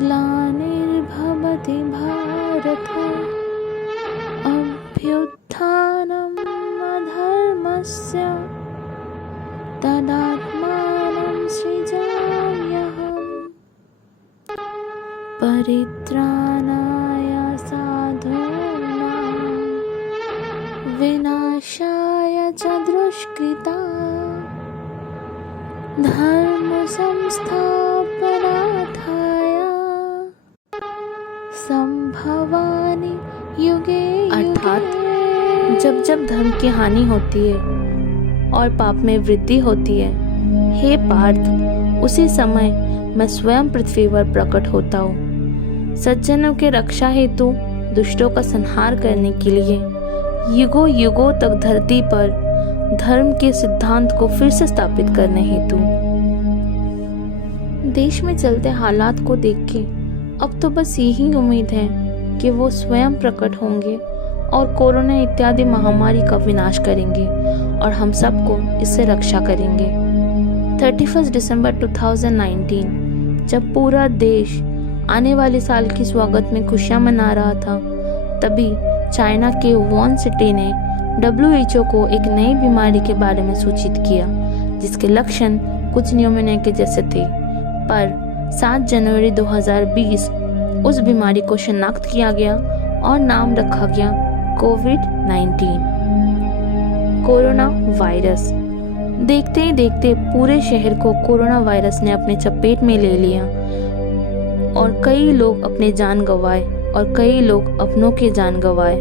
ग्लानिर्भवति भारत अभ्युत्थानम् अधर्मस्य तदात्मानं सृजाम्यहम् परित्राणाय साधूनां विनाशाय च दुष्कृतां धर्म संस्थापनार्थाय संभवानि युगे अर्थात जब जब धर्म की हानि होती है और पाप में वृद्धि होती है, हे पार्थ, उसी समय मैं स्वयं पृथ्वी पर प्रकट होता हूँ। सज्जनों के रक्षा हेतु दुष्टों का संहार करने के लिए युगों युगों तक धरती पर धर्म के सिद्धांत को फिर से स्थापित करने हेतु। देश में चलते हालात को देख के अब तो बस यही उम्मीद है कि वो स्वयं प्रकट होंगे और कोरोना इत्यादि महामारी का विनाश करेंगे और हम सबको इससे रक्षा करेंगे। 31 दिसंबर 2019 जब पूरा देश आने वाले साल की स्वागत में खुशियां मना रहा था, तभी चाइना के वुहान सिटी ने WHO को एक नई बीमारी के बारे में सूचित किया, जिसके लक्षण कुछ न्यूमोनिया के जैसे थे। पर 7 जनवरी 2020 उस बीमारी को शनाख्त किया गया और नाम रखा गया कोविड-19 कोरोना वायरस। देखते ही देखते पूरे शहर को कोरोना वायरस ने अपने चपेट में ले लिया और कई लोग अपने जान गंवाए और कई लोग अपनों के जान गंवाए।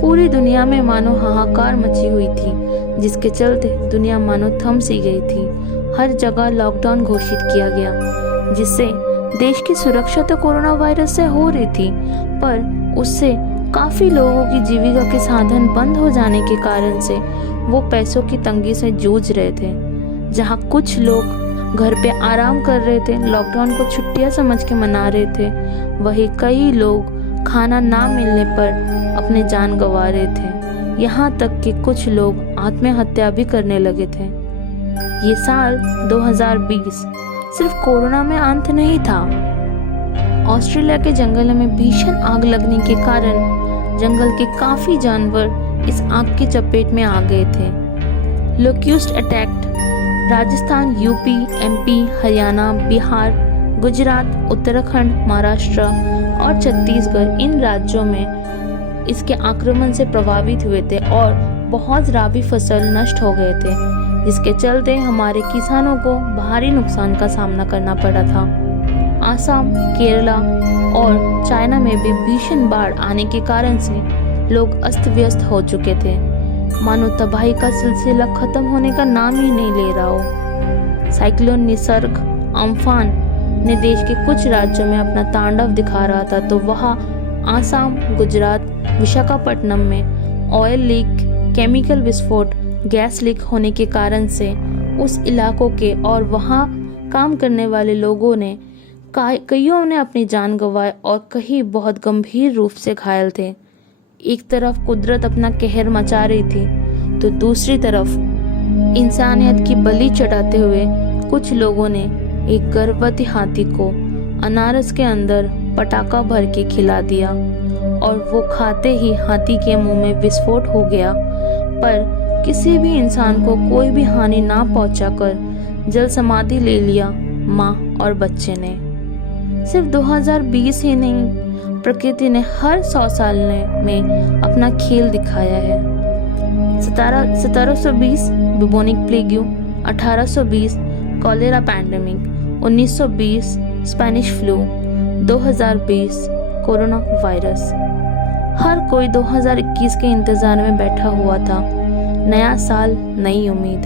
पूरी दुनिया में मानो हाहाकार मची हुई थी, जिसके चलते दुनिया मानो थम सी गई थी। हर जगह लॉकडाउन घोषित किया गया, जिससे देश की सुरक्षा तो कोरोना वायरस से हो रही थी, पर उससे काफी लोगों की जीविका के साधन बंद हो जाने के कारण से वो पैसों की तंगी से जूझ रहे थे। जहाँ कुछ लोग घर पे आराम कर रहे थे, लॉकडाउन को छुट्टियां समझ के मना रहे थे, वहीं कई लोग खाना ना मिलने पर अपने जान गंवा रहे थे। यहाँ तक कि कुछ लोग आत्महत्या भी करने लगे थे। ये साल 2020 सिर्फ कोरोना में अंत नहीं था। ऑस्ट्रेलिया के जंगल में भीषण आग लगने के कारण जंगल के काफी जानवर इस आग की चपेट में आ गए थे। Locust attack Rajasthan, UP, MP, Haryana, Bihar, Gujarat, Uttarakhand, Maharashtra और छत्तीसगढ़, इन राज्यों में इसके आक्रमण से प्रभावित हुए थे और बहुत राबी फसल नष्ट हो गए थे, जिसके चलते हमारे किसानों को भारी नुकसान का सामना करना पड़ा था। आसाम, केरला और चाइना में भी भीषण बाढ़ आने के कारण से लोग अस्त व्यस्त हो चुके थे। मानो तबाही का सिलसिला खत्म होने का नाम ही नहीं ले रहा हो। साइक्लोन निसर्ग अम्फान ने देश के कुछ राज्यों में अपना तांडव दिखा रहा था, तो वहाँ आसाम, गुजरात, विशाखापट्टनम में ऑयल लीक, केमिकल विस्फोट, गैस लीक होने के कारण से उस इलाकों के और वहाँ काम करने वाले लोगों ने कईयों ने अपनी जान गंवाई और कई बहुत गंभीर रूप से घायल थे। एक तरफ कुदरत अपना कहर मचा रही थी, तो दूसरी तरफ इंसानियत की बलि चढ़ाते हुए कुछ लोगों ने एक गर्भवती हाथी को अनारस के अंदर पटाखा भर के खिला दिया और वो खाते ही हाथी के मुंह में विस्फोट हो गया, पर किसी भी इंसान को कोई भी हानि ना पहुंचाकर जल समाधि ले लिया माँ और बच्चे ने। सिर्फ 2020 ही नहीं, प्रकृति ने हर 100 साल में अपना खेल दिखाया है। 1720 bubonic plague, 1820 cholera pandemic, 1920 Spanish flu, 2020 corona virus. हर कोई 2021 के इंतजार में बैठा हुआ था। नया साल, नई उम्मीद।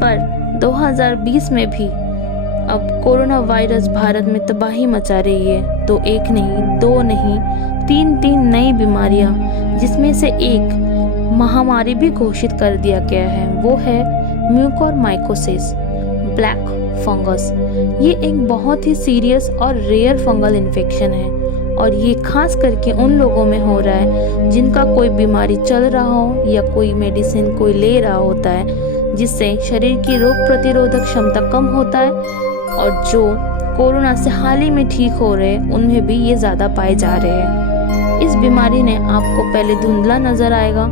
पर 2020 में भी अब कोरोना वायरस भारत में तबाही मचा रही है। तो एक नहीं, दो नहीं, तीन नई बीमारियां, जिसमें से एक महामारी भी घोषित कर दिया गया है, वो है म्यूकोरमाइकोसिस ब्लैक फंगस। ये एक बहुत ही सीरियस और रेयर फंगल इन्फेक्शन है और ये खास करके उन लोगों में हो रहा है जिनका कोई बीमारी चल रहा हो या कोई मेडिसिन कोई ले रहा होता है, जिससे शरीर की रोग प्रतिरोधक क्षमता कम होता है और जो कोरोना से हाल ही में ठीक हो रहे उनमें भी ये ज़्यादा पाए जा रहे हैं। इस बीमारी ने आपको पहले धुंधला नज़र आएगा,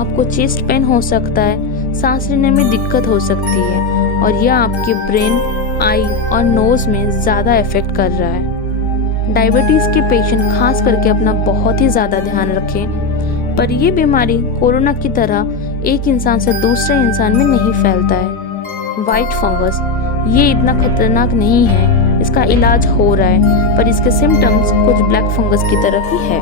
आपको चेस्ट पेन हो सकता है, सांस लेने में दिक्कत हो सकती है और यह आपके ब्रेन, आई और नोज़ में ज़्यादा इफेक्ट कर रहा है। डायबिटीज़ के पेशेंट खास करके अपना बहुत ही ज़्यादा ध्यान रखें। पर यह बीमारी कोरोना की तरह एक इंसान से दूसरे इंसान में नहीं फैलता है। वाइट फंगस ये इतना खतरनाक नहीं है, इसका इलाज हो रहा है, पर इसके सिम्टम्स कुछ ब्लैक फंगस की तरह ही है।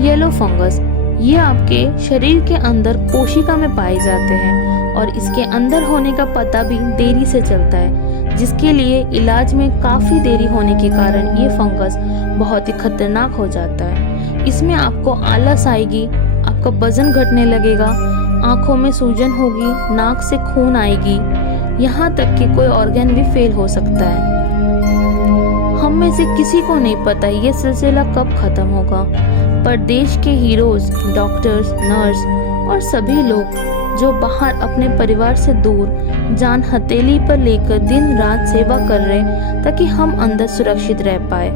येलो फंगस ये आपके शरीर के अंदर कोशिका में पाए जाते हैं और इसके अंदर होने का पता भी देरी से चलता है, जिसके लिए इलाज में काफ़ी देरी होने के कारण ये फंगस बहुत ही खतरनाक हो जाता है। इसमें आपको आलस आएगी, आपका वजन घटने लगेगा, आंखों में सूजन होगी, नाक से खून आएगी, यहाँ तक कि कोई ऑर्गन भी फेल हो सकता है। हम में से किसी को नहीं पता ये सिलसिला कब खत्म होगा, पर देश के हीरोज, डॉक्टर्स, नर्स और सभी लोग जो बाहर अपने परिवार से दूर जान हथेली पर लेकर दिन रात सेवा कर रहे ताकि हम अंदर सुरक्षित रह पाए।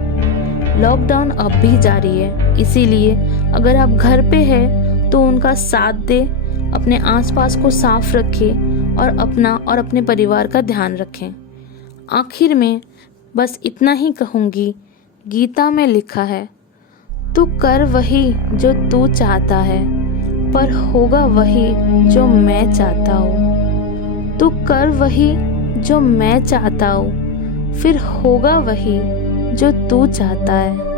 लॉकडाउन अब भी जारी है, इसीलिए अगर आप घर पे हैं तो उनका साथ दे, अपने आसपास को साफ रखें और अपना और अपने परिवार का ध्यान रखें। आखिर में बस इतना ही कहूँगी, गीता में लिखा है, तू कर वही जो तू चाहता है, पर होगा वही जो मैं चाहता हूँ। तू कर वही जो मैं चाहता हूँ, फिर होगा वही जो तू चाहता है।